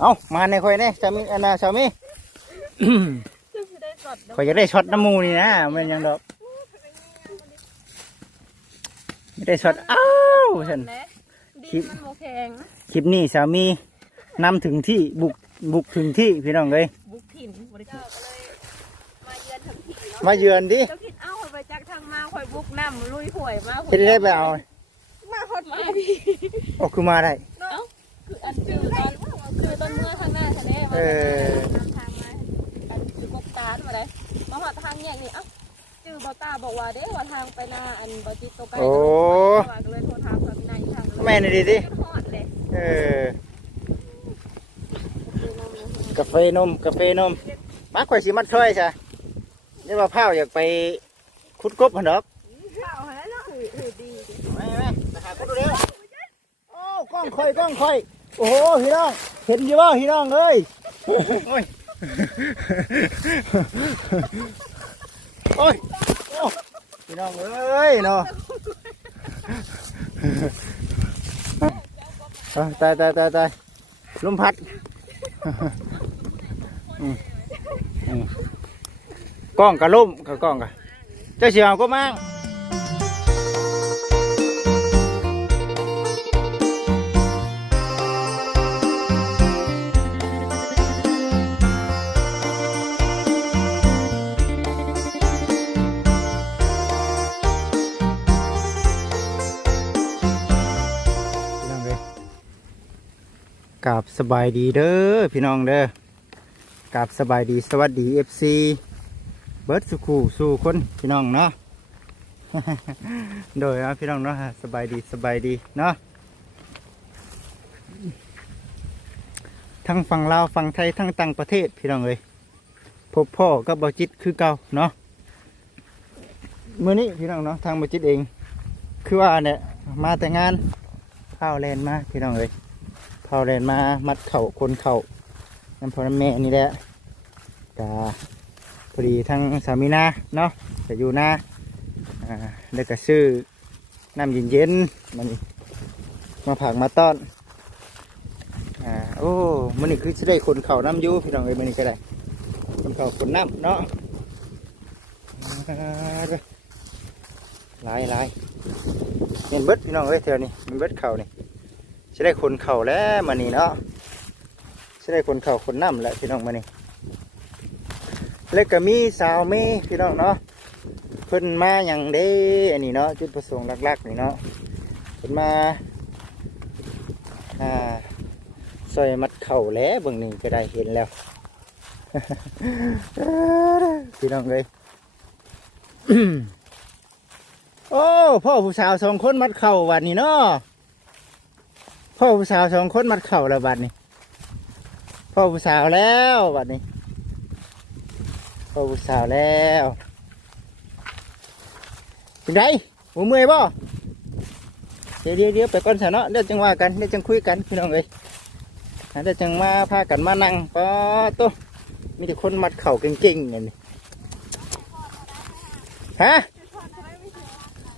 เอามาในคอยเด้สามีอันน่ะสามีซึ่งสิได้สดดอกคอยจะได้ช็อตน้ำมูนี่นะแมันหยังดอกไม่ได้ช็อตอ้าวฉันแหละคลิดิปนมันโมแข็งคลิปนี้สามีนำถึงที่บุกบุกถึงที่พี่น้องเลยบุกถิ่นบริเจ้าก็เลยมาเยือนทั้งทีเนาะมาเยือนดิเจ้าคิดเอ้าไปจากทางมาข่อยบุกน้ำลุยห่วยมาจะได้ไปเอามาฮอดมาพี่โอ้คือมาได้เนาะคืออันคือตอน คือตอนเมื่อข้างหน้าทะเลเออนำทางมาอันคือกบตาดมาเลยมาหอดทางแยกนี่เอ้าจื้อบอตาบอกว่าเด้ว่าทางไปหน้าอันบอจิตโตไกลโอ้ ว่าก็เลยโทรถามกับนายทางเลยแม่นี่ดีดิฮอดเลยเออ กาแฟนม กาแฟนมมาข่อยสิมัดช่วยใช่นี่ว่าเผาอยากไปคุดกบหันดอกข้าวหาแล้วหือหือดีไม่ไม่ไปหาคุดดูเร็วโอ้กล้องข่อยกล้องข่อย โอ้โหพี่น้อง เห็นอยู่บ่พี่น้องเอ้ยโอ้ยโอ้ยโอ้พี่น้องเอ้ยเนาะเอาตายตายตายตายลมพัดอืมอืมกล้องกะล่มกับกล้องกะเจ้าเสียวก็มั่ง สบายดีเด้อพี่น้องเด้อกราบสบายดีสวัสดีเอฟซีเบิร์ดสุขูสู่คนพี่น้องเนาะ โดยเอาพี่น้องเนาะสบายดีสบายดีเนาะทั้งฝั่งลาวฝั่งไทยทั้งต่างประเทศพี่น้องเลยพบพ่อกับบอจิตคือเก่าเนาะเมื่อนี้พี่น้องเนาะทางบอจิตเอง คือว่าเนี่ยมาแต่งานเผาแลนมาพี่น้องเลย เผาแลนมามัดเข่าคนเข่าน้ำพอน้ำแม่นี่แหละกาพอดีทั้งสามีนาเนาะจะอยู่นาอ่าแล้วก็ซื้อน้ำเย็นๆมันมาผักมาต้อนอ่าโอ้มันนี่คือจะได้คนเข่าน้ำยูพี่น้องเลยมันนี่ก็ได้คนเข่าคนน้ำเนาะหลายหลายเห็นเบิดพี่น้องเอ้ยเท่านี้มันเบิดเข่านี่ จะได้คนเข่าแล้วมานี่เนาะจะได้คนเข่าคนน้ำแหละพี่น้องมานี่แล้วก็มีสาวเมย์พี่น้องเนาะเพิ่นมาอย่างเด้อันนี้เนาะจุดประสงค์หลักๆนี่เนาะเพิ่นมาอ่าซอยมัดเข่าแล้วเบิ่งนี่ก็ได้เห็นแล้วพี่น้องเลยโอ้พ่อผู้สาวสองคนมัดเข่าวันนี้เนาะ พ่อผู้สาวสองคนมัดเข่าแล้วบัดนี้พ่อผู้สาวแล้วบัดนี้พ่อผู้สาวแล้วเป็นไรหัวเมื่อยบ่เดี๋ยวเดี๋ยวเดี๋ยวไปก่อนซะเนาะเดี๋ยวจังว่ากันเดี๋ยวจังคุยกันพี่น้องเอ้ยเดี๋ยวจังมาพากันมานั่งปอตัวมีแต่คนมัดเข่าเก่งๆอย่างนี้ฮะ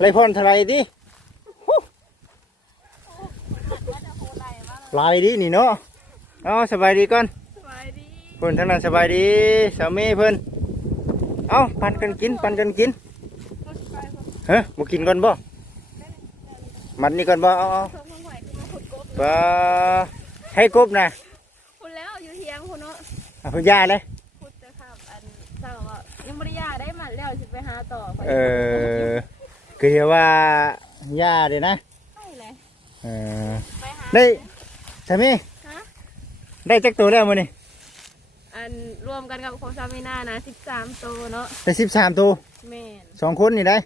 ไรพ่นเทลายดิ ลายดินี่เนาะเอาสบายดีก่อนสบายดีเพิ่นทั้งนั้นสบายดีสามีเพิ่นเอาปันกันกินปันกันกินก็สบายพอเฮ้ยบ่กินก่อนบ่มันนี่ก่อนบ่เอาเอาเพิ่มเพิ่มไหวที่มาขุดกบปลาให้กบนะคุณแล้วอยู่เทียงคุณเนาะเอาคุณยาเลยขุดจะครับอันเจ้าว่ายังไม่ได้ยาได้มันแล้วสิไปหาต่อไปเออคือเรียกว่าหญ้าเด้นะใช่เลยเออไปหาได้ สามีฮะ ได้จักตัวแล้วมื้อนี้อันรวมกันกับโคซามิน่านะสิบสามตัวเนาะได้13ตัวแม่นสองคนนี่ได้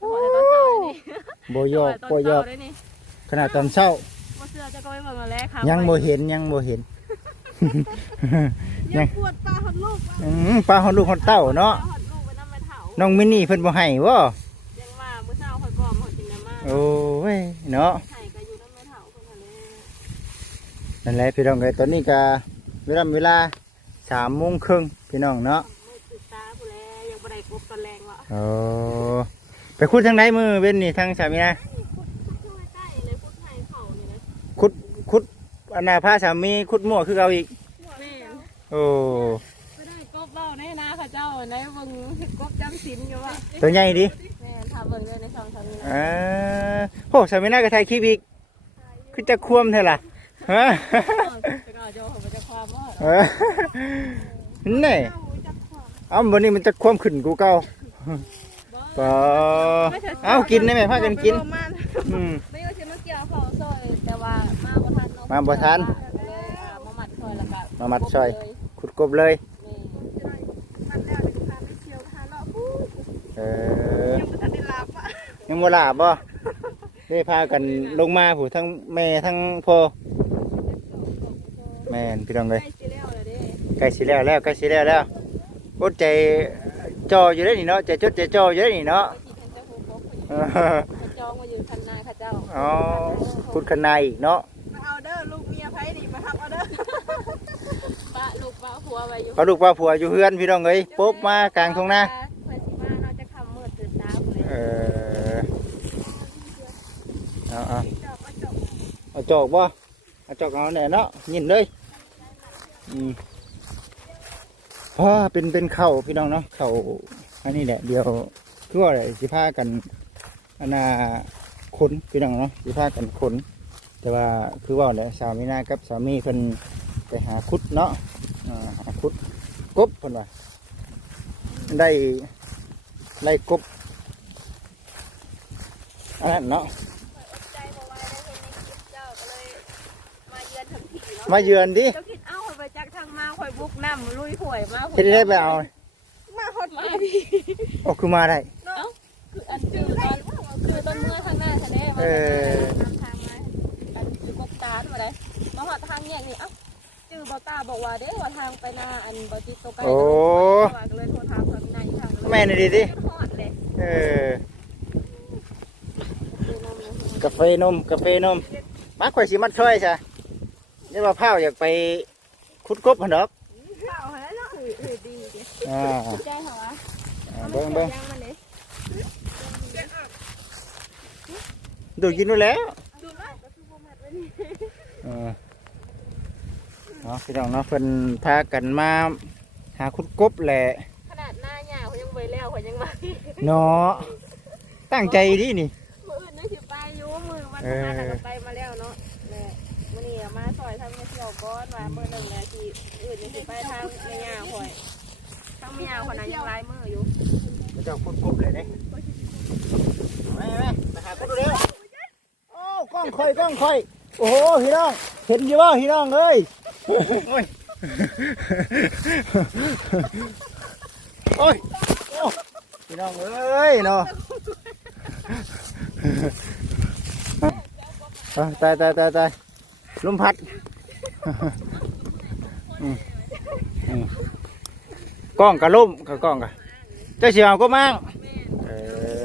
ขอแต่ตอนเช้าเลยนี่บ่ยอกขอบ่แต่ตยอนอกเช้าเลยนี่ขนาดตอนเช้า บ่เสื้อจะก็ไม่เบิ่งมาแล้วค่ะยังบ่เห็นยังบ่เห็น ยังปวดปลาหดลูกอืมปลาฮอดลูกฮอดเต้าเนาะปลาหดลูกไปน้ำไปเถาน้องมินนี่เพิ่นบ่ให้บ่ยังมาเมื่อเช้าคอยกอมหดจริงนะมาโอ้ยเนาะไข่ก็อยู่น้ำไปเถาคนทะเล นั่นแหละพี่น้องเอ้ยตอนนี้ก็เวลาเวลา3โมงครึ่งพี่น้องเนาะมืดติดตาผู้แลยังบ่ได้กบตอนแรงวะโอ้ไปคุดทางไหนมือเว้นนี่ทางสามีนะขุดขุดช่วยใกล้เลยขุดไข่เขานี่นะคุดคุดอันน่ะพาสามีคุดมั่วคือเอาอีกแม่นโอ้ไม่ได้กบเบ้าแน่นะข้าเจ้าในเบิ่งกบจำศีลอยู่ว่าตัวใหญ่ดิแม่นถ้าเบิ่งเลยในช่องทางนี้อ่าโหสามีน่าก็ถ่ายคลิปอีกคือจะควมเท่าล่ะ ฮะจะก็โยผมจะความว่าเออนี่เอาวันนี้มันจะควมขึ้นกูเก่าก็เอากินได้ไหมพากันกินอืมไม่ว่าจะมาเกี่ยวเขาซอยแต่ว่ามาบ่ทันเนาะมาบ่ทันเลยมามัดซอยแล้วก็มามัดซอยขุดกบเลยมันแล้วเดี๋ยวพาไปเที่ยวพาเลาะพูดเออยังบ่ทันได้หลับอะยังบ่ลาบบ่ได้พากันลงมาผู้ทั้งแม่ทั้งพ่อแม่นพี่น้องเลยใกล้สิแล้วเลยเด้ใกล้สิแล้วแล้วใกล้สิแล้วแล้วอดใจจ่ออยู่ได้อนี่เนาะใจจดใจจ่ออยู่ได้อนี่เนาะที่ท่านเจ้าฮู้บอกเออเขาจองมาอยู่คันนาข้าเจ้าอ๋อขุดขนาอีกเนาะมาเอาเด้อลูกเมียไผนี่มาทำเอาเด้อป้าลูกป้าผัวไว้อยู่พอลูกว่าผัวอยู่เฮือนพี่น้องเอ้ยปุ๊บมากลางทุ่งนาเพิ่นสิมาเนาะจะคำมืดตื่นตาพุ่นเอเลยอเอาเอาจอกก็จอกเอาจอกบ่เอาจอกเอาแน่เนาะยินเลย อืมพอเป็นเป็นเข่าพี่น้องเนาะเข่าอันนี้แหละ เดี๋ยวคือว่าอะไรสิพากันอันน่ะขนพี่น้องเนาะสิพากันขนแต่ว่าคือว่าแหละสามีนากับสามีเพิ่นไปหาคุดเนาะอ่าหาคุดกบเพิ่นว่าได้ไล่กบอันนั้นเนาะใจบ่ไหวได้เห็นในคลิปเจ้าก็เลยมาเยือนทั้งทีเนาะมาเยือนดิ บุกน้ำลุยห่วยมาจะได้ไปเอามาฮอดมาพี่โอ้คือมาได้เนาะคืออันคือตอนคือต้นเมื่อทางหน้าทะเลมาเออนำทางมาอันคือกบตามาได้มาฮอดทางแยกนี่เอ้าจื้อบ่ตาบอกว่าเด้ว่าทางไปหน้าอันบ่ติดตัวไกลโอ้ก็เลยโทรถามเพิ่นในทางเลยแม่นี่ดิดิฮอดเลยเออคือนำเลยกาแฟนมกาแฟนมมาข่อยสิมัดช่วยซะนี่ว่าพร้าวอยากไปคุดกบหั่นดอก อ่าใจเหรอวะอ่าเบิ่งเบิ่งย่างมันเลยดูกินดูแล้วดูไล่ก็คือบ่มัดไว้นี่เออเนาะพี่น้องเนาะเพิ่นพากันมาหาคุดกบแหละ ขนาดหน้าหยาเขายังไว้แล้วเขายังมาเนาะตั้งใจดินี่ มืออื่นนึกสิไปอยู่มือวันเอพอฤหัสก็ไปมาแล้วเนาะแม่มื้อนี้อะมาซอยทางเที่ยวก่อนว่ามื้อหนึงแหละที่อื่นนี่สิไปทางแม่ย่าข่อย ทางแม่ย่าคนนั้นยังหลายมื้ออยู่เจ้าคุดกบเลยเด้แม่แม่ไปหาคุดดูเร็วโอ้กล้องค่อยกล้องค่อย โอ้โหพี่น้อง เห็นอยู่บ่พี่น้องเอ้ยโอ้ยโอ้ยโอ้พี่น้องเอ้ยเนาะเอ้ยตายตายตายตายลมพัดอืมอืม กล้องกะล่มกะกล้องกะเจ้าเสียวก็มั่งเออ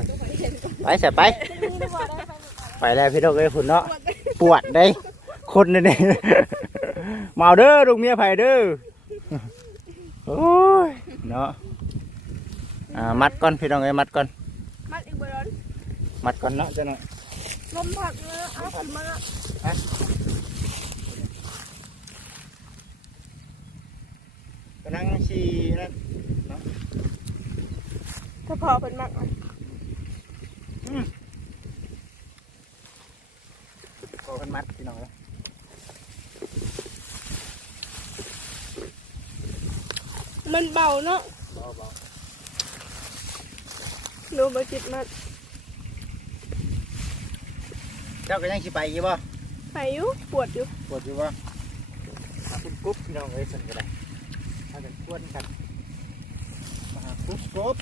ไปเสียไป ไปแล้วพี่น้องเอ้ยฝุ่นเนาะปวดได้คนนี่นี่มาเอาเด้อลูกเมียไผเด้อโอ้ยเนาะอ่ามัดก่อนพี่น้องเอ้ยมัดก่อนมัดอีกบ่ร้อนมัดก่อนเนาะเจ้าหน่อยลมพัดเนอะเอาพัดมาำลังชีนั่นถ้าพอเพิ่นมักอะขอเป็นมัดพี่น้องเอ้ยมันเบาเนาะเบาเบาหนูบ่จิตมัด เจ้าก็ยังสิไปอยู่บ่ไปอยู่ปวดอยู่ ปวดอยู่บ่มาคุณกุ๊บพี่น้องเอ้ยสันก็ได้ ถ้ากันควนกันมาหากุ๊บกุ๊บ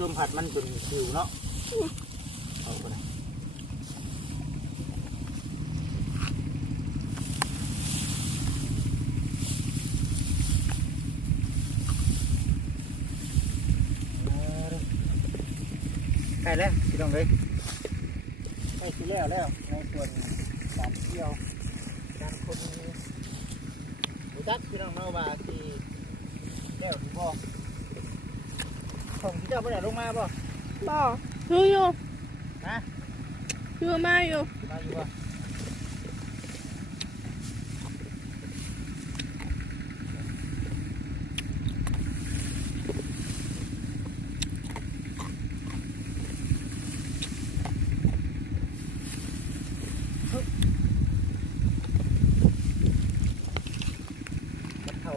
ลมพัดมันจนคิวเนาะเอาไปเลยใกล้แล้วพี่น้องเลยใกล้ที่แล้วแล้วในส่วนการเที่ยวการคนรู้ จักพี่น้องเนาะว่าที่แล้วที่บ่ของที่เจ้าบ่ได้ลงมาบ่บ่อยู่อยู่ฮะอยู่มาอยู่มาอยู่บ่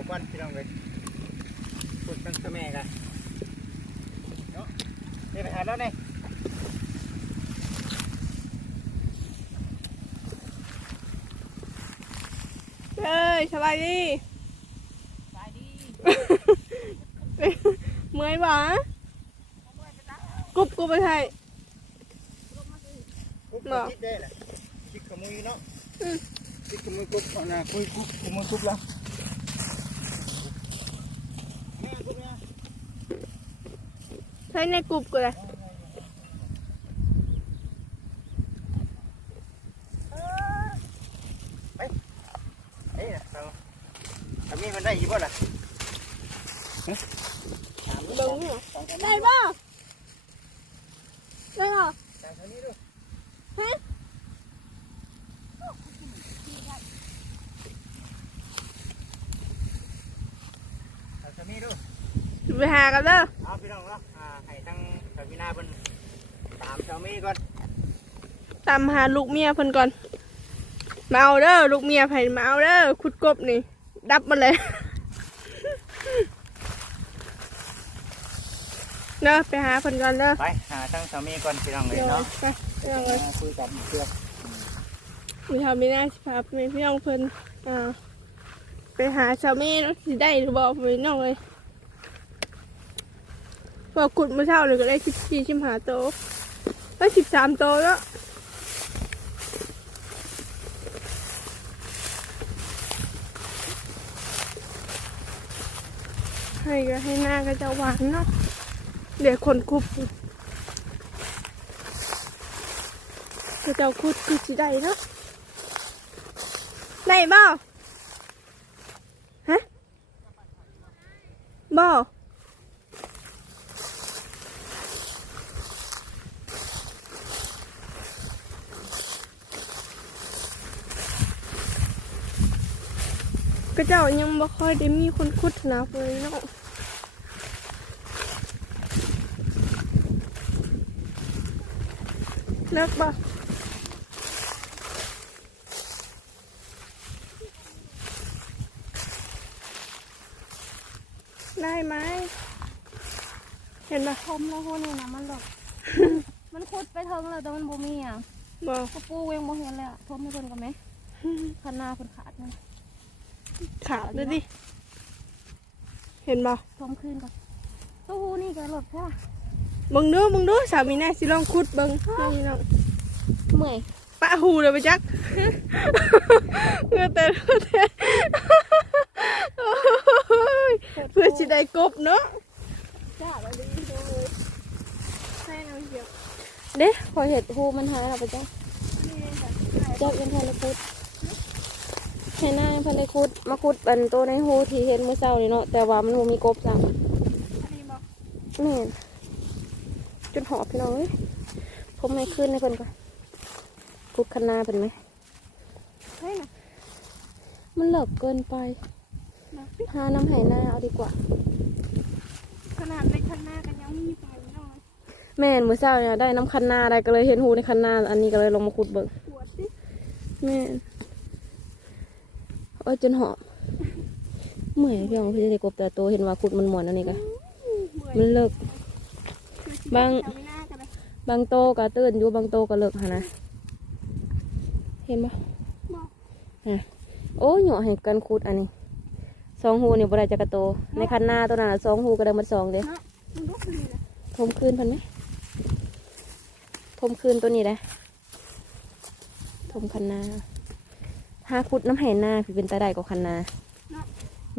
ก่อนพี่น้องเลยขุดตั้งแต่แม่กันเนาะนี่ไปหาแล้วนี่ เอ้ยส บายดีสบายดี เมื่อยบ่กุบกุบไปไทยกุ๊บเนาะคิดได้แหละคิดขโมยเนาะอืมคิดขโมยกุ๊บเอาหน้าคุยกุ๊บขโมยกุ๊บแล้วแม่กุ๊บเนี่ยใช้ในกลุ่มกูเลย เอ้ยนะเอาทำ นี่มันได้อยี่บ่ล่ะฮะถามดูเบิ้งเนี่ยถามทางได้นี้ป่ะได้ป่ะถามทางนี้ดูฮะถามทางนี้ดูไปหากันเด้อเอาพี่น้องเนาะอ่าให้ทั้งสามีนาเพิ่นตามเจ้ามีก่อนตามหาลูกเมียเพิ่นก่อนมาเอาเด้อลูกเมียไผมาเอาเด้อขุดกบนี่ ดับมาเลยเด้อไปหาเพิ่นก่อนเด้อไปหาทั้งสามีก่อนพี่น้องเลยเดี๋ยวเนาะไปไปเอาเลยมาคุยกันเพื่อมีทำไม่ได้สิพาไปพี่น้องเพิ่นอ่าไปหาชาวเม่เนาะสิได้หรือบอกพี่น้องเลยพอขุดมาเท่าเลยก็ได้สิบสี่ชิมหาโตได้สิบสามโตแล้ว ให้ก็ให้หน้าก็จะหวานเนาะเดี๋ยวคนคุบก็จะคุดคือสิได้เนาะได้บ่ฮะบ่ก็เจ้ายังบ่ค่อยได้มีคนคุดนะเลยเนาะ เลิกบ่ได้ไหม เห็นปะทมแล้วพวกนี้นะมันแบบมันคุดไปเทิงแล้วแต่มันบ่มีอะบอกกระปูยังบ่เห็นเลยอะทมให้เพิ่นกันไหมคันหน้าเพิ่นขาดนะขาดเลยดิ เห็นบ่ทมคืนก่อนตู้หูนี่ก็หลดค่ะ มึงดูมึงดูสามีแน่สิลองคุดเบิ่งนี่น้องเมื่อยปะหูเลยไปจักเพื่อแต่เพื่อแต่โอ้ยเพื่อสิได้กบเนาะจ้าแล้วดีใช่น้องเหี่ยวเด้พอเห็ดหูมันหายแล้วไปจ้าเจ้ายังพันเลยคุดให้หน้ายังพันเลยคุดมาคุดเป็นตัวในหูที่เห็นเมื่อเช้านี่เนาะแต่ว่ามันบ่มีกบจ้ะอันนี้บอกแม่น จนหอบพี่น้องเอ้ยผมให้ขึ้นให้เพิ่นก่อนคุดคันหน้าเพิ่นไหมใช่นะมันเหลิกเกินไปนะหาน้ำไหหน้าเอาดีกว่า ขนาดในข้างหน้ากันยังมีไปน้องแม่นมื้อเช้าเนี่ยได้น้ำคันนาได้ก็เลยเห็นหูในคันนาอันนี้ก็เลยลงมาขุดเบิ่งปวดดิแม่นโอ้ยจนหอบเมื่อยพี่น้องพี่จะได้กบแต่โตเห็นว่าขุดมันหมวนอันนี้ก็เมื่อยมันเลิกคือสิ บางเอไม่น่ากันเลยบางโตก็ตื่นอยู่บางโตก็เลิกหนนะเห็นปะบอกฮะโอ้ยเหยาะให้กันขุดอันนี้สองหูนี่บ่ได้จักกะโต ในคันนาตัวนั้นน่ะสองหูก็ได้หมาสองเด้มึงลุกดีนะทมคืนพันไหมทมคืนตัวนี้ได้ทมคันนาหาขุดน้ำไหนาพี่เป็นตาได้กับคันนา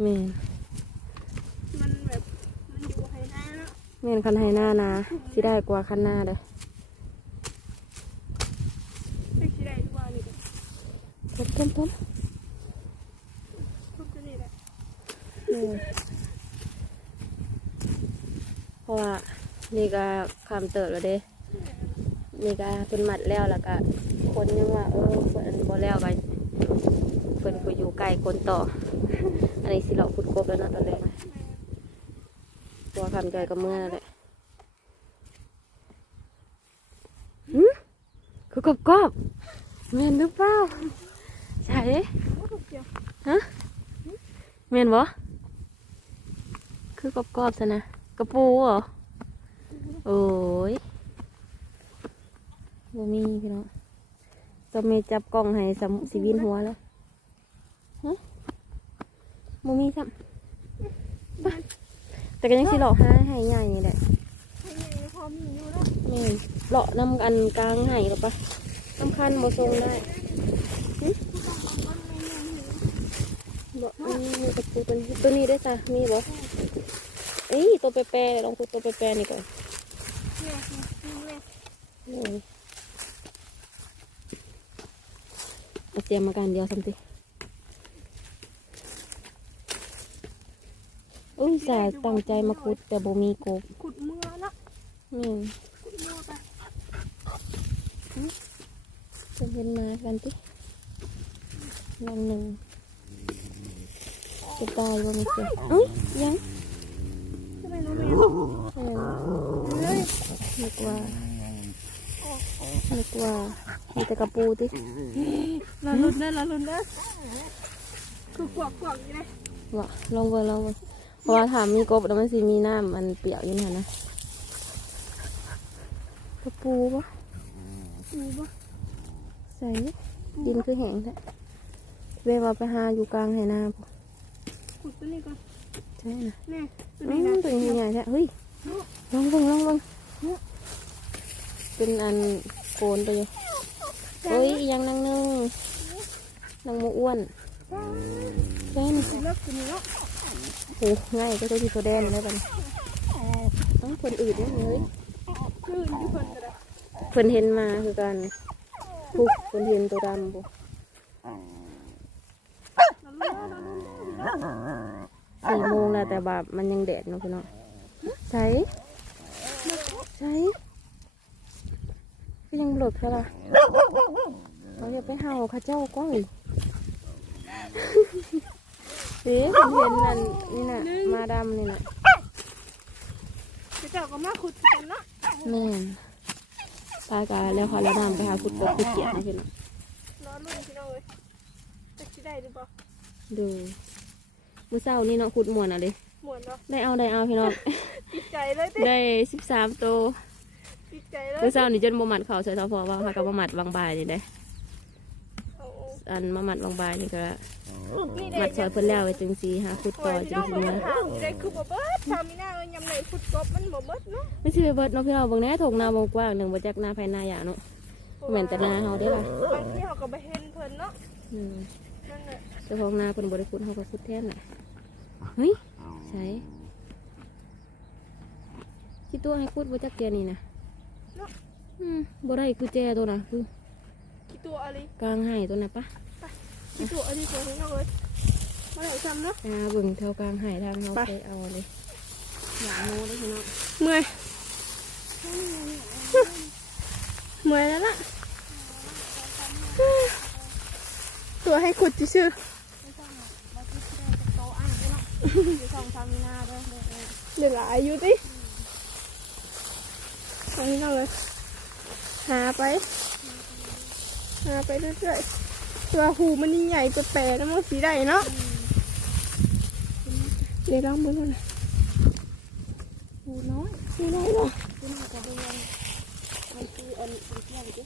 แม่น มันแบบมันอยู่ให้หน้าเนาะ แม่นคันไหนานาสิได้กว่าคันนาเด้อไม่ใช่ได้ทุกวันนี่ก็ทมทมทมทุกตัวนี้แหละแม่นเพราะว่านี่ก็คำเติบแล้วเด้นี่ก็เป็นหมัดแล้วแล้วก็คนยังว่าเออเพิ่นบ่แล้วก็เพิ่นก็อยู่ไกลคนต่อ อันนี้สิเลาะขุดกบแล้วเนาะตอนแรก นะตัวคำใจกับเมื่อแหละหึคือกบกบเมนหรือเปล่าใช่โอ้ทุกเมนบ่คือกรอบซะนะกระปูเหรอโอ้ยบ่มีพี่น้องจะมีจับกล้องให้สำสิวินหัวแล้วฮะบ่มีซ้ำ แต่ก็ยังสิหลอกหาให้ใหญ่นี่แหละให้ยังพอมีอยู่แล้วนี่เลาะน้ำอันกลางให้หรอปะน้ำคันบ่ทรงได้หึบ่อันนี้มีกระปูตัวนี้ตัวนี้ได้วยจ้ะมีบ่เอ้ยตัวแปรๆลองคุดตัวแปรๆนี่ก่อนเนี่ยนี่เลยนี่เอาเตรียมมากันเดียวสัมติ อุ้ยสายตั้งใจมาคุดแต่บ่มีกบขุดเมื่อละนี่ขุดเมื่อไปจะเห็นมากันติลองหนึ่งจะตายบ่มีเสียเอ้ยยังทำไมน้องเมย์เออเลยนึกว่านึกว่ามีแต่กระปูติละลุนเด้อละลุนเด้อคือกวกกวกอยู่เลยว่าลองเบิ่งลองเบิ่ง เพราะว่าถามมีกบแล้วมันสิมีน้ำมันเปียกอยู่นี่หั่นนะกระปูปะดูบ่ใส่ดินคือแห้งแท้เวลาไปหาอยู่กลางไหนาปะขุดตัวนี้ก่อนใช่นะเนี่ยตัวอืนี้มนะตัวนี้ใหญ่แท้เฮ้ยลองเบิ่งลองเบิ่งเป็นอันโกนไปอยู่เฮ้ยอีหยังนางนึงนางหมูอ้วนใช่นี่เลิกตัวนี้แล้ว โอ้ง่ายก็ตัวที่ตัวแดงเลยบันต้องคนอื่นเนี่ยเฮ้ยคนเพิ่นเห็นมาคือกันปุ๊กเพิ่นเห็นตัวดำปุ๊ละลุนละลุนสี่โมงแล้วแต่แบบมันยังแดดเนาะพี่น้องใช่ใช่ก็ยังหลดเท่าล่ะเราอย่าไปเห่าข้าเจ้าก้อย เอ๊ะเพิ่นเห็นนั่นนี่น่ะมาดำนี่น่ะเจ้าก็มาขุดกันเนาะแม่นตายกันแล้วค่ะแล้วนำไปหาขุดกบขุดเกียรนะพี่น้องรอลุนพี่น้องเลยจะคิดได้หรือเปล่าดูมื้อเช้านี่เนาะขุดหมวนอะเลยหมวนเนาะได้เอาได้เอาพี่น้องติดใจเลยติได้สิบสามตัวติดใจเลยเมื่อเช้านี่จนบ่มัดเขาใส่ทอพอว่าเขาก็บ่มัดวางบายนี่ได้เอาอันมามัดวางบายนี่ก็ๆนี่มัเด็ดซอยเพิ่นแล้วไว้จึงสีหาขุดปล่ต่ออยพี่จึน้งองสิมันเมื่อถามได้คือบ่เบิดชาวมีหน้าเอ้ยยำไหนขุดกบมันบ่เบิดเนาะไม่ใช่ไปเบิดเนาะพี่เราเบิ่งแหน่ถงนาบ่กว้างหนึงบ่จักนาภายนาหยาเนาะบ่แม่นแต่นาเฮาเด้ล่ะบางทีเขาก็ไปเห็นเพิ่นเนาะอืมนั่นแหละเจ้าของนาเพิ่นบ่ได้ขุดเฮาก็ขุดแทนน่ะเฮ้ยใช่คิดตัวให้ขุดบ่จักแกนี่นะอืมบ่ได้คือแจตัวน่ะคือกี่ ตัวอะไรกลางให้ตัวน่ะปะกี่ตัวอะไรตัวพี่น้องเอ้ยมาไหนซ้ำเนาะอ่าเบิ่งแถวกลางให้ทางเฮาไปไปเอาเลยหลายโมเลยพี่น้องเมื่อยเมื่อยแล้วล่ะตัวให้ขุดชื่อสองสามมีนาด้วยเดี๋ยวหลายอยู่ดิตรงนี้น้องเลยหาไป หาไปเรื่อยๆตัวหูมันนี่ใหญ่จะแปรแล้วมันสีได้เนาะเดี๋ยวลองดูหน่อยปูน้อยสีได้เนาะปูน้อยกระเบือนมันคืออันเป็นเที่ยงจิ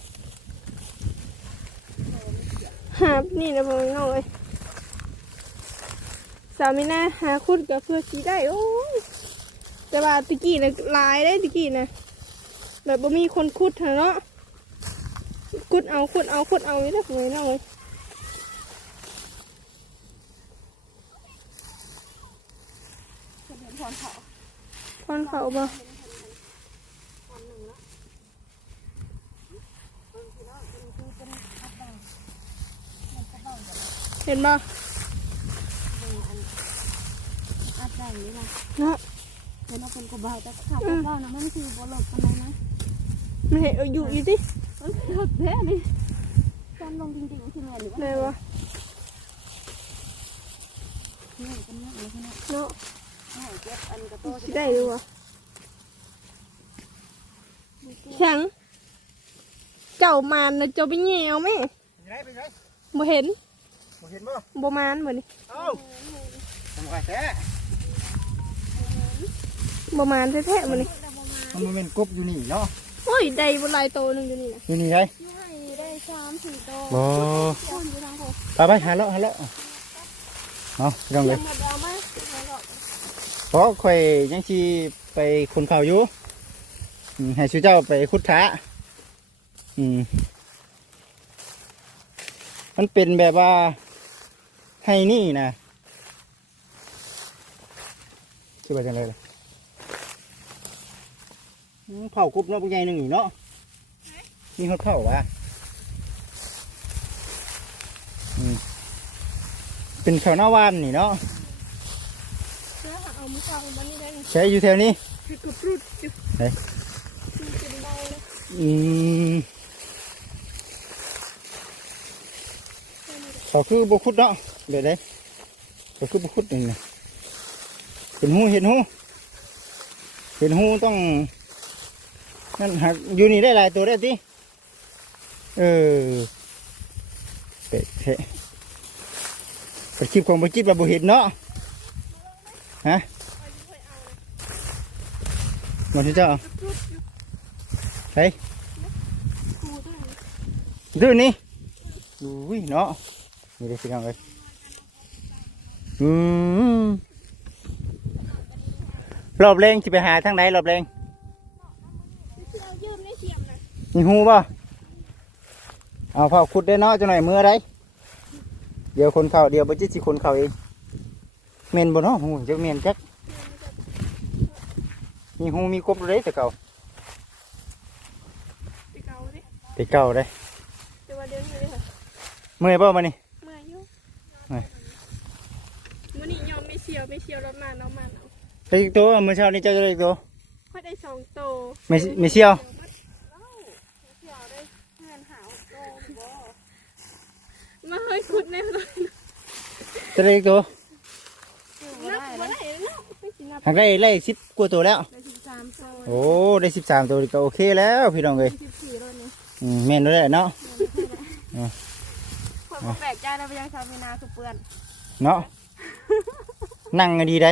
หานี่นะพ่อน้อยสามีน่าหาคุดกับเพื่อสีได้โอ้ยแต่ว่าตะกี้นะลายได้ตะกี้นะแบบบ่มีคนคุดเถอะเนาะ คุดเอาคุดเอาคุดเอาอยู่ได้พ่อน้องเลยพรเขาบ่เห็นบ่อัดได้เลยล่ะเนาะแต่เราเป็นกระเบาแต่ข่าวกระเบานะมันคือบอลลดกันไหนนะมันเห็นเอาอยู่อยู่ดิ เอ้ยหลดแท้นี่จำลงจริงๆคือแม่หรือว่าไหนวะแม่กันเนี่ยเลยพี่น้องเนาะแม่เจ็บอันกระโตได้ดูวะแข็งเจ้ามานนะเจ้าไปแง่วไหมเป็นไงเป็นไงบ่เห็นบ่เห็นบ่บ่มานเหมือนนี่เอ้าทำไงแท้ประมาณแท้ๆเหมันนี่มันบ่แม่นกบอยู่นี่เนาะ โอ้ยได้บนลายโตหนึงอยู่นี่นะอยู่นี่ไงอยู่ให้ได้สามสี่โตบ่คนอยู่ทางผมไปไปหาแล้วหาแล้วเอาพี่น้องเลยหมดแล้วไหมเพราะข่อยยังชีไปคนข่าวอยู่อืมให้ชูเจ้าไปคุดท้าอืมมันเป็นแบบว่าให้นี่นะชื่อว่าจังเลยล่ะอืม เผากรุบเนาะพวกใหญ่หนึ่งนี่เนาะมีเขาเข้าวะอืมเป็นข้าวหน้าว่านนี่เนาะแล้วเอามือฟังมันนี่ได้ไงใช้อยู่แถวนี้คือกรุดรุดจุ๊บไหนเป็นเบาเลยอืมเขาคือบุคุดเนาะเดี๋ยวได้เขาคือบุคุดนี่นะเห็นหูเห็นหูเห็นหูต้อง นั่นหักอยู่นี่ได้หลายตัวได้ติเออเตะเทะไปคลิปของบุจิตว่าบุเห็นเนาะฮะมันที่เจ้าเอาไปครูด้ยดื้อนี่อุ้ยเนาะนี่ได้สิครับเลยอืมรอบแรงจะไปหาทางไหนรอบแรง ที่เรายืมได้เทียมนะ มีหูป่ะเอาเผาขุดได้เนาะจังหน่อยมืออะไรเดี๋ยวคนเข่าเดี๋ยวบัจิตสิคนเข่าเองเมนบ่เนาะหูจะเมนจักมีหูมีกบเลยแต่เก่าไปเกาดิแต่เก่าเลยแต่ว่าเดินอยู่เลยค่ะเมื่อยป่ะมานี่เมื่อยอยู่เมื่อยมันนี่ยอมไม่เชียวไม่เชียวรอบหน้าน้องมันเอาได้อีกตัวเมื่อเช้านี้เจ้าจะได้อีกตัวค่อยได้สองโตไม่ไม่เชี่ยว เชียวได้เงินหาโตบ่มาเฮ้ยขุ ดแน่เลยจะได้อีกตัวนับบ่ได้เนาะไม่สินับหากได้ไล่สิบกว่าตัวแล้ว ได้สิบสามโตโอ้ได้สิบสามตัวก็โอเคแล้วพี่น้องเลยสิบสี่แล้วนี่อืมแม่นด้วยแหละเนาะคนบ่แปลกใจนะไปยังชาวมีนาคือเปื้อนเนาะนั่งก็ดีได้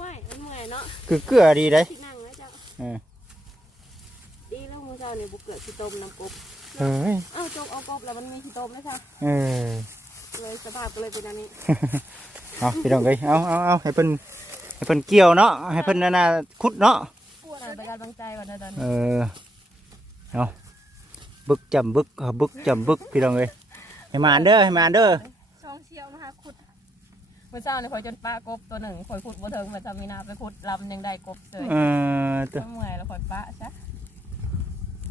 ว้ายมันเมื่อยเนาะคือเกลือดีได้ที่นั่งแล้วจ้ะเออดีแล้วมื้อเช้านี่บ่เกิดสิต้มน้ำกบเฮ้ยเอ้าจกเอากบแล้วมันมีสิต้มแล้วจ้ะเออ เลยสภาพก็เลยเป็นอันนี้ เอาพี่น้องเลยเอาเอาเอาให้เพิ่นให้เพิ่นเกี่ยวเนาะให้เพิ่นนานาขุดเนาะปวดไปกำลังใจก่อนนะตอนเออเอาบึกจำบึกเอาบึกจำบึกพี่น้องเลยให้มาอันเด้อให้มาอันเด้อช่องเชียวนะคะขุดเมื่อเช้าเนี่ยคอยจนปลากบตัวหนึ่งคอยขุดบ่เทิงมาจะมีนาไปขุดลำยังได้กบเลยเออตัวเมื่อยแล้วคอยปะซะ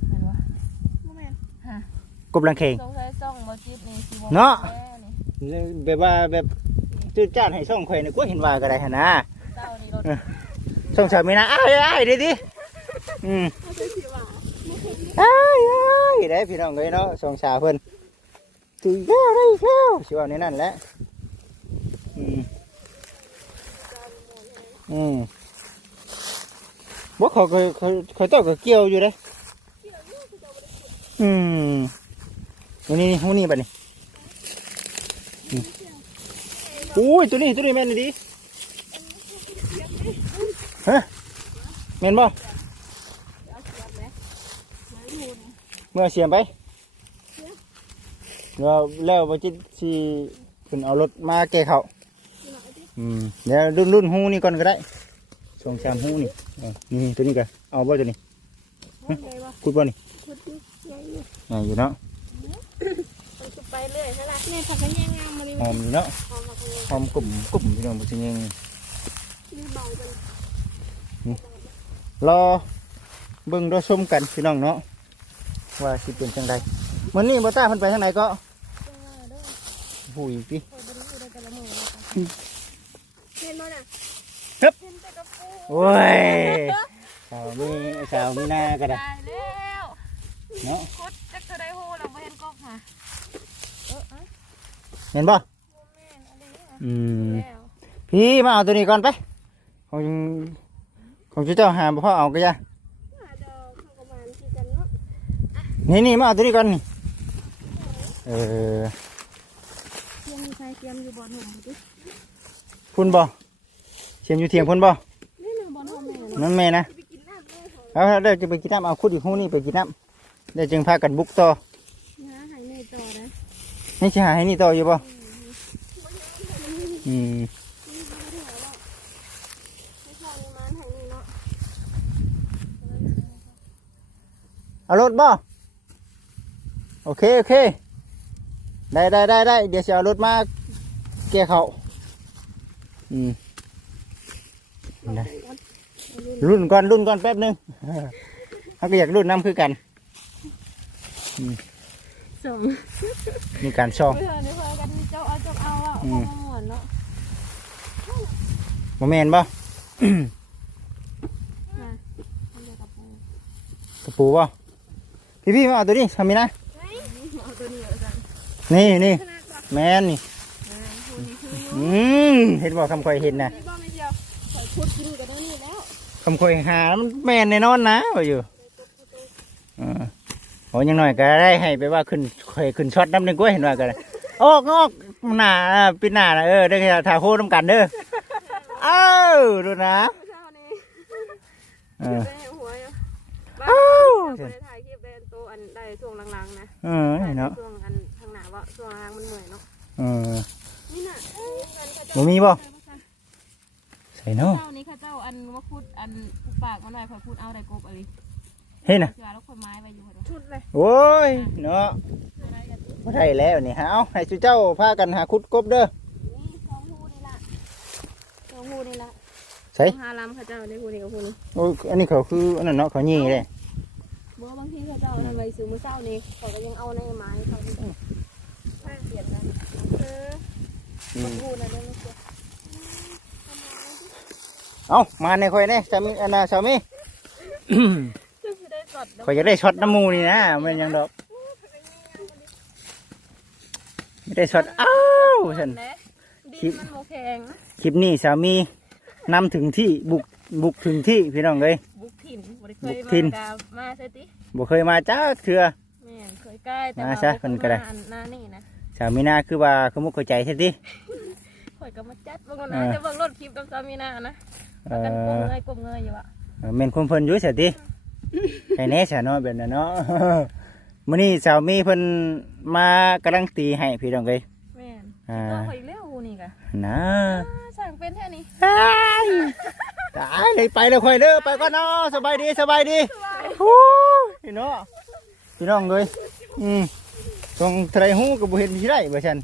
เห็นวะโมเมนกบลังเข่งสงสัยซ่องบ่จิตนี่สิบ่เนาะ แม่นี่ แบบว่าแบบจืดจ้านให้ช่องข่อยนี่ก็เห็นว่าก็ได้หั่นนะเจ้านี่รถช่องชาวมีนะอ้ายอ้ายดีดิอืมเขาใช้สีหวานอ้ายอ้ายได้พี่น้องเลยเนาะช่องชาวเพิ่นตีแก้วได้อีกแล้วสิว่าในนั่นแหละอืมอืมบ่เขาเคยเขาเขาเจ้าก็เกี่ยวอยู่เด้อืมตัวนี้หูนี่บัดนี้ อืมอุ้ยตัวนี้ตัวนี้แม่นดีฮะแม่นบ่เมื่อเสียมไปแล้วแล้วบ่จิตสิขึ้นเอารถมาแก้เขาอืมเดี๋ยวรุ่นรุ่นหูนี่ก่อนก็ได้สองสามหูนี่เออนี่ตัวนี้ก็เอาบ่ตัวนี้ใหญ่วะคุดบ่นี่ขุดดิใหญ่อยู่อ่าอยู่เนาะมันจะไป เรื่อยใช่ไหมเนี่ยผักกระแยงงามมาเลยหอมอยู่เนาะหอมผักกระแยงหอมกลุ่มกลุ่มพี่น้องบ่สิยังนี่เบาไปเลยรอเบิ่งรอชมกันพี่น้องเนาะว่าสิเป็นจังไดมื้อนี้บ่ตาเพิ่นไปทางไหนก็หูยพี่เห็นบ่น่ะฮึบเห็นแต่กระปูโอ้ยสาวมีสาวมีหน้าก็ได้ตายแล้วเนาะขุดจักเท่าใดฮู้แล้วบ่เห็นกบค่ะ เออเอ้ยเห็นบ่โมเมนอันนี้อะอืมแล้วพี่มาเอาตัวนี้ก่อนไปของของเจ้าหาบ่พอเอาก็อย่าหาดอกเขาประมาณที่กันเนาะนี่นี่มาเอาตัวนี้ก่อนนี่เออเทียมมีใครเทียมอยู่บ่หนุ่มดิพุ่นบ่เชียมอยู่เถียงพุ่นบ่นี่หนุ่มนั่นแม่นะไปกินน้ำเลยขอเอาเดี๋ยวจะไปกินน้ำเอาคุดอีกหูนี่ไปกินน้ำเดี๋ยวจึงพากันบุกต่อ นะหายในต่อนะ นี่จะหาให้นี่ต่ออยู่ป่ะอืมอายนี่เนาะเอารถบ่โอเค โอเค ได้ได้ได้ได้เดี๋ยวจะเอารถมาเกี่ยเขาอืมได้รุ่นก่อนรุ่นก่อนแป๊บหนึงเขาก็อยากรุ่นน้ำคือกัน ส่งมีการช่องเพื่อนนี่เพื่อนกันเจ้าเอาเจ้าเอาอะอืเอามมาหมวนเนาะโมเมนบ่มามันจะกระปูกระปูบ่พี่พี่มาเอาตัวนี้ทำมีนะเอาตัวนี้เอาจังนี่นี่ขนาดแบบแมนนี่อ่าตัวนี้คืออยู่อืมเห็นบ่คำคอยเห็นนะนี่บ้าไม่เดียวขอพูดกินกันนี่แล้วคำคอยหามันแมนแน่นอนนะว่าอยู่เออ โอ้ยังหน่อยก็ได้ให้ไปว่าขึ้นคอยขึ้นช็อตน้ำหนึ่งก็เห็นว่ากันออกออกหน้าปิดหน้านะเออได้แค่ถ่ายโคน้ำกันเด้อเอ้าดูนะเช้านี้เออได้หัวอยู่บ้าเอ้าเราไปถ่ายคลิปได้อันโตอันได้ช่วงหลังๆนะเออนี่เนาะช่วงอันทางหน้าว่าช่วงหลังมันเหนื่อยเนาะเออนี่น่ะบ่มีบ่ใส่เนาะเจ้านี้ข้าเจ้าอันว่าพูดอันปากมันหน่อยคอยพูดเอาได้กบอะไร เห็นน่ะเสือแล้วคนไม้ไปอยู่ค่ะชุดเลยโอ้ยเนาะบ่ได้แล้วนี่ฮะเอาให้สุเจ้าพากันหาคุดกบเด้อนี่สองหูนี่ละสองหูนี่ละใส่ห้าลำข้าเจ้าได้หูนี่กับหูนี่โอ้ยอันนี้เขาคืออันนั้นเนาะเขายี่เลยบ่บางทีข้าเจ้าทำไปซื้อมือเช้านี่เขาก็ยังเอาในไม้เขาที่เปลี่ยนนะเอออืมหูนะเด้อไม่เสียเอามาในคอยเนี่ยสามีอันน่ะสามี ซึ่งสิได้สดดอกคอยจะได้ช็อตน้ำมูนี่นะไม่นหยังดอกไม่ได้ช็อตอ้าวฉันแหละดิคลิปนมันโมแข็งคลิปนี้สามีนำถึงที่บุกบุกถึงที่พี่น้องเลยบุกถิ่นบ่ได้เคบุยกถิ่นมากามาใช่ติบ่เคยมาจ้าเถื่อแม่นเคยใกล้แต่มาว่าซะบ่คยเพิ่นก็ได้มาอันหน้านี่นะสามีนาคือว่าขมุกเข้าใจใช่ดิข่อยก็มาจัดเบิ่งก่อนเอนะอจะเบิ่งรถคลิปกับสามีนานะเอกันกลมอเงยกลมเงยอยู่อะเมนคนเพิ่นอยู่ใช่ ดิไอ้แน่สาเนาะแบบนั้นเนาะ มื้อนี้สามีเพิ่นมากำลังตีให้พี่น้องเลยแม่นอ่าก็ข่อยอีกแล้วหูนี่กะนะอ่าสั่งเป็นแค่นี้ตายตายเลยไปเลยค่อยเด้อไปก่อนเนาะสบายดีสบายดีโอ้ยพี่น้องพี่น้องเลยอืมตรงไทรหูกับบุเห็นที่ได้บ่ฉัน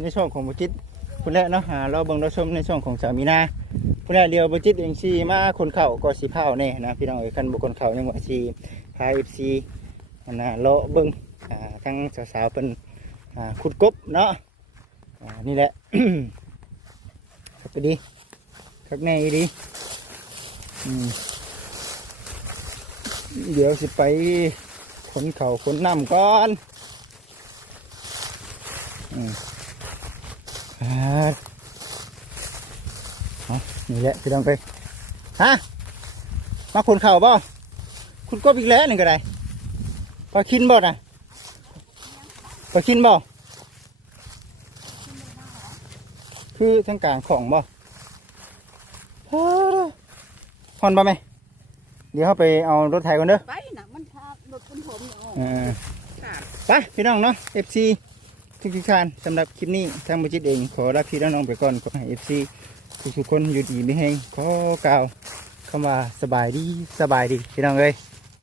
ในช่องของบุจิต คุณแรกเนาะหาเราเบิ่งเราชมในช่องของสามีนาคุณแรกเดียวบุจิตเองซีมาคนเข่าก็สีเผาแน่นะพี่น้องเอ้ยคันบุคนเข่ายังว่าซีพาเอฟซีนะเลาะเบิ่งอ่าทั้งสาวๆเป็นอ่าขุดกบเนาะอ่านี่แหละครับไปดีครับแน่ดีอืมเดี๋ยวสิไปขนเข่าขนน้ำก่อน อืม นี่แหละพี่น้องไปฮะมาขนเข่าบ่คุณก็อีกแล้วหนึ่งก็ได้ปลาคินบ่นะปลาคินบ่คือทางกลางของบ่ฮอนบ่ไหมเดี๋ยวเขาไปเอารถไถก่อนเด้อไปน่ะมันพารถคนผมเนี่ยออกเออไปพี่น้องเนาะ FC ทุก ทุกๆท่านสำหรับคลิปนี้ทางบุจิตเองขอรับพี่น้องๆไปก่อนขอให้ FC ทุกๆคนอยู่ดีไม่แห้งขอกล่าวคำว่าสบายดีสบายดีพี่น้องเอ้ย